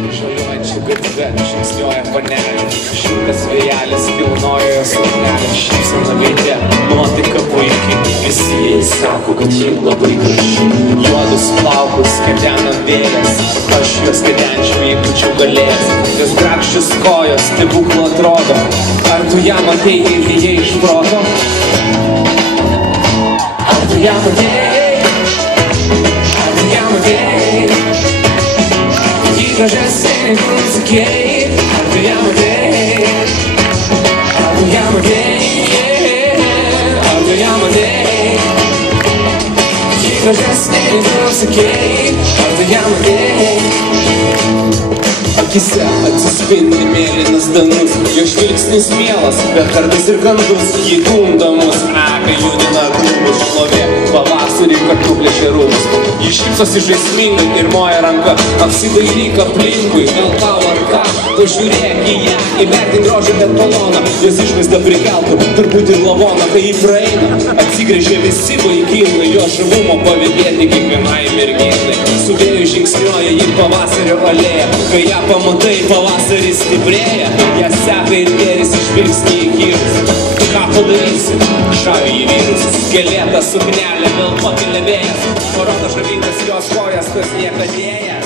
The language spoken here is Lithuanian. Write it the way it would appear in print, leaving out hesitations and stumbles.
Žaliuojančią gatve žingsniuoja panelė, šiltas vėjelis kilnoja suknelę, šypsena veide, nuotaika puikiai, visi jai sako, kad ji labai graži. Juodus plaukus kedena vėjas, aš juos kedenčiau, jei būčiau galėjęs. Jos grakščios kojos stebuklo atrodo, ar tu ją matei ir ėjai iš proto? Ar tu ją matei? Ar tu ją matei? Gražesnė, kur sakei, ar tu ją matei? Ar tu ją matei? Ar tu ją matei? Ji gražesnė, kur sakei, ar tu ją matei? Akise atsispindi mėlynas dangus, jo žvilgsnis mielas, bet kartais ir kandus, jį gunda mus, kai judina grūbus šlovė, pavasarį kartu plėšė rūbus. Ji šypsosi žaismingai ir moja ranka, apsidairyk aplinkui, gal tau ar ką, pažiūrėk į ją, įvertink grožį etaloną, jos išvaizda prikeltų, turbūt ir lavoną, kai jį praeina, atsigrėžė visi vaikinai, jo žavumo pavydėti kiekvienai merginai. Su vėju žingsniuoja į pavasario alėją, kai ją pamatai, pavasaris stiprėja, ją seka ir dėrisi žvilgsnį į kyrus. Ką padarysi? Šavi į vyrus, skelėta suknelė, vėl pakelia vėjas, parodo žavingas jos kojas, kas niekadėja.